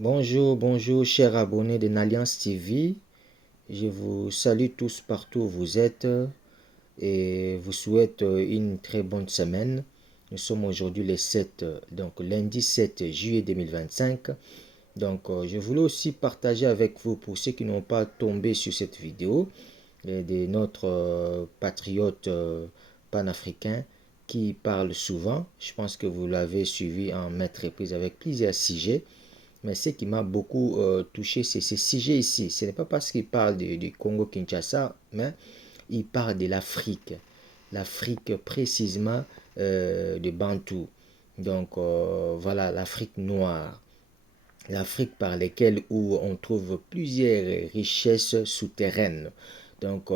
Bonjour, bonjour, chers abonnés de Nalliance TV. Je vous salue tous partout où vous êtes et vous souhaite une très bonne semaine. Nous sommes aujourd'hui le 7, donc lundi 7 juillet 2025. Donc, je voulais aussi partager avec vous, pour ceux qui n'ont pas tombé sur cette vidéo, de notre patriote panafricain qui parle souvent. Je pense que vous l'avez suivi en maintes reprises avec plusieurs sujets. Mais ce qui m'a beaucoup touché, c'est ce sujet ici. Ce n'est pas parce qu'il parle du Congo-Kinshasa, mais il parle de l'Afrique. L'Afrique précisément de Bantou. Donc voilà, l'Afrique noire. L'Afrique par laquelle où on trouve plusieurs richesses souterraines. Donc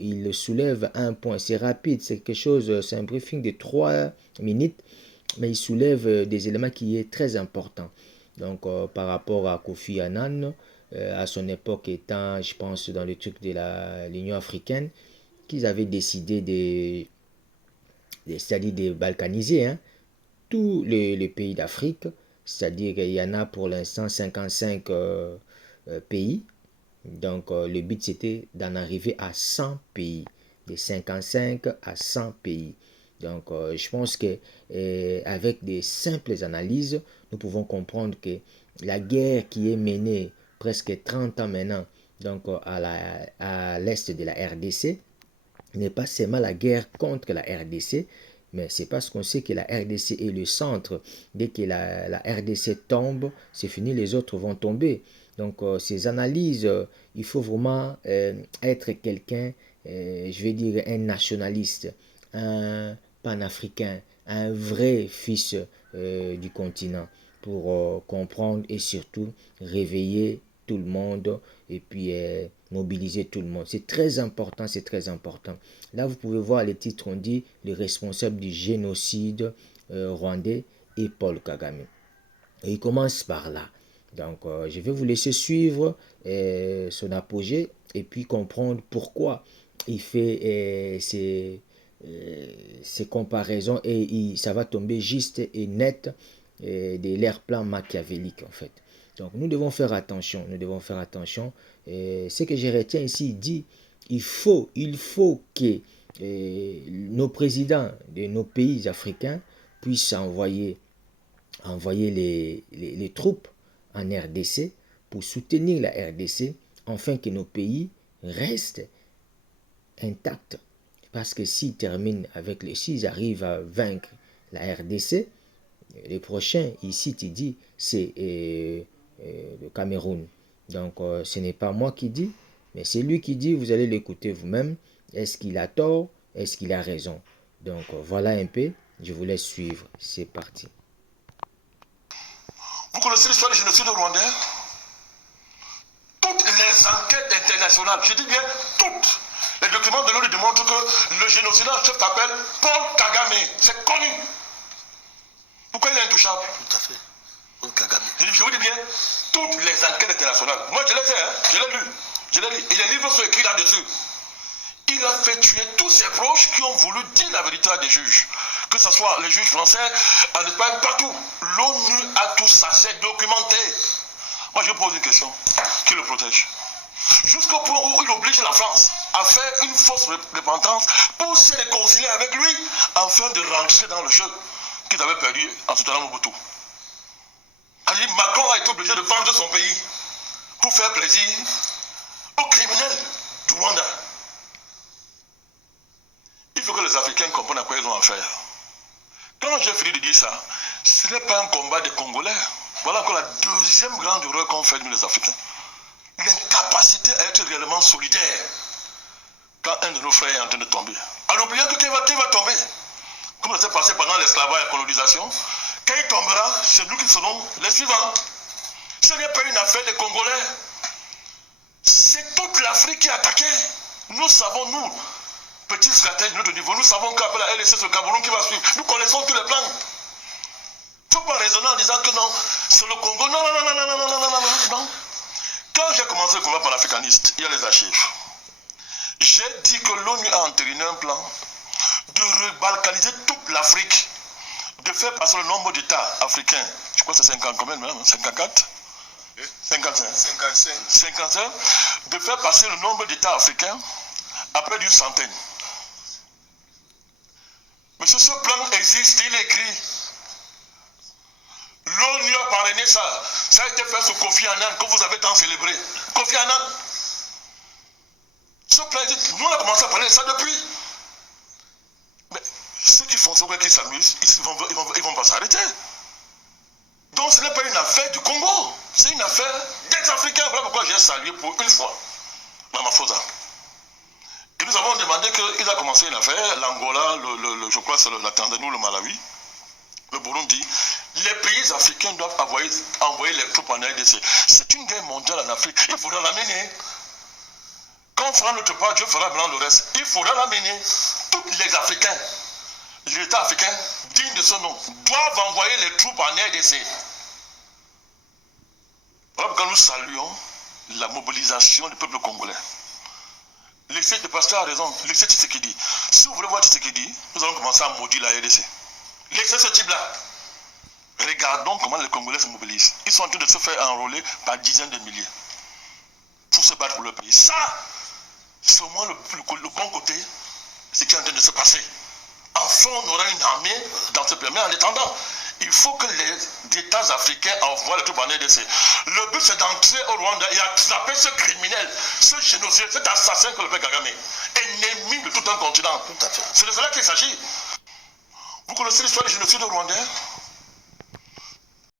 il soulève un point, c'est rapide, c'est quelque chose, c'est un briefing de 3 minutes, mais il soulève des éléments qui est très important. Donc par rapport à Kofi Annan, à son époque étant, je pense, dans le truc de l'Union africaine, qu'ils avaient décidé c'est-à-dire de balkaniser tous les pays d'Afrique, c'est-à-dire qu'il y en a pour l'instant 55 pays. Donc le but c'était d'en arriver à 100 pays, de 55 à 100 pays. Donc je pense que avec des simples analyses, nous pouvons comprendre que la guerre qui est menée presque 30 ans maintenant, donc à l'est de la RDC, n'est pas seulement la guerre contre la RDC, mais c'est parce qu'on sait que la RDC est le centre. Dès que la RDC tombe, c'est fini, les autres vont tomber. Donc ces analyses, il faut vraiment être quelqu'un, je vais dire un nationaliste, un panafricain, un vrai fils du continent pour comprendre et surtout réveiller tout le monde et puis mobiliser tout le monde. C'est très important, c'est très important. Là, vous pouvez voir les titres, on dit le responsable du génocide rwandais est Paul Kagame. Et il commence par là. Donc, je vais vous laisser suivre son apogée et puis comprendre pourquoi il fait ces comparaisons et ça va tomber juste et net de leur plan machiavélique en fait. Donc nous devons faire attention, nous devons faire attention. Ce que je retiens ici, il dit, il faut que nos présidents de nos pays africains puissent envoyer les troupes en RDC pour soutenir la RDC, afin que nos pays restent intacts. Parce que s'ils arrivent à vaincre la RDC, les prochains, ici, tu dis, c'est le Cameroun. Donc, ce n'est pas moi qui dis, mais c'est lui qui dit, vous allez l'écouter vous-même. Est-ce qu'il a tort? Est-ce qu'il a raison? Donc, voilà un peu. Je vous laisse suivre. C'est parti. Vous connaissez l'histoire du génocide rwandais? Toutes les enquêtes internationales, je dis bien toutes, les documents de l'ONU démontrent que le génocide en chef s'appelle Paul Kagame. C'est connu. Pourquoi il est intouchable? Tout à fait. Paul Kagame. Je vous dis bien, toutes les enquêtes internationales. Moi, je les ai, je l'ai lu. Je l'ai lu. Et les livres sont écrits là-dessus. Il a fait tuer tous ses proches qui ont voulu dire la vérité à des juges. Que ce soit les juges français, en Espagne, partout. L'ONU a tout ça, c'est documenté. Moi, je pose une question. Qui le protège? Jusqu'au point où il oblige la France à faire une fausse repentance pour se réconcilier avec lui afin de rentrer dans le jeu qu'ils avaient perdu en soutenant Mobutu. Macron a été obligé de vendre son pays pour faire plaisir aux criminels du Rwanda. Il faut que les Africains comprennent à quoi ils ont affaire. Quand j'ai fini de dire ça, ce n'est pas un combat des Congolais. Voilà encore la deuxième grande erreur qu'ont fait nous les Africains. L'incapacité à être réellement solidaire quand un de nos frères est en train de tomber. En oubliant que qui va tomber. Comme ça s'est passé pendant l'esclavage et la colonisation, quand il tombera, c'est nous qui serons les suivants. Ce n'est pas une affaire des Congolais. C'est toute l'Afrique qui est attaquée. Nous savons, nous, petits stratèges de notre niveau, nous savons qu'après la LSC, c'est le Cameroun qui va suivre. Nous connaissons tous les plans. Il ne faut pas raisonner en disant que non, c'est le Congo. Non, non, non, non, non, non, non, non, non, non. Quand j'ai commencé le combat panafricaniste, il y a les archives. J'ai dit que l'ONU a entériné un plan de rebalkaniser toute l'Afrique, de faire passer le nombre d'États africains, je crois que c'est 50 quand même, 54, 55. 55. 55, de faire passer le nombre d'États africains à près d'une centaine. Mais ce plan existe, il est écrit. L'ONU a parrainé ça. Ça a été fait sur Kofi Annan, que vous avez tant célébré. Kofi Annan. Ce plan existe. Nous, on a commencé à parler de ça depuis. Mais ceux qui font ça, qui s'amusent, ils vont pas s'arrêter. Donc ce n'est pas une affaire du Congo. C'est une affaire des Africains. Voilà pourquoi j'ai salué pour une fois Ramaphosa. Et nous avons demandé qu'il a commencé une affaire, l'Angola, je crois que c'est la Tanzanie ou le Malawi, le Burundi. Les pays africains doivent envoyer les troupes en RDC. C'est une guerre mondiale en Afrique. Il faudra l'amener. Quand on fera notre part, Dieu fera blanc le reste. Il faudra l'amener. Tous les Africains, l'État africain, digne de ce nom, doivent envoyer les troupes en RDC. Voilà pourquoi nous saluons la mobilisation du peuple congolais. Le pasteur a raison, laissez Tshisekedi. Si vous voulez voir Tshisekedi, nous allons commencer à maudire la RDC. Laissez ce type-là. Regardons comment les Congolais se mobilisent. Ils sont en train de se faire enrôler par dizaines de milliers pour se battre pour le pays. Ça, c'est au moins le bon côté, ce qui est en train de se passer. Enfin, on aura une armée dans ce pays. Mais en attendant, il faut que les États africains envoient les troupes en RDC. Le but, c'est d'entrer au Rwanda et attraper ce criminel, ce génocide, cet assassin que le père Kagame, ennemi de tout un continent. C'est de cela qu'il s'agit. Vous connaissez l'histoire du génocide rwandais?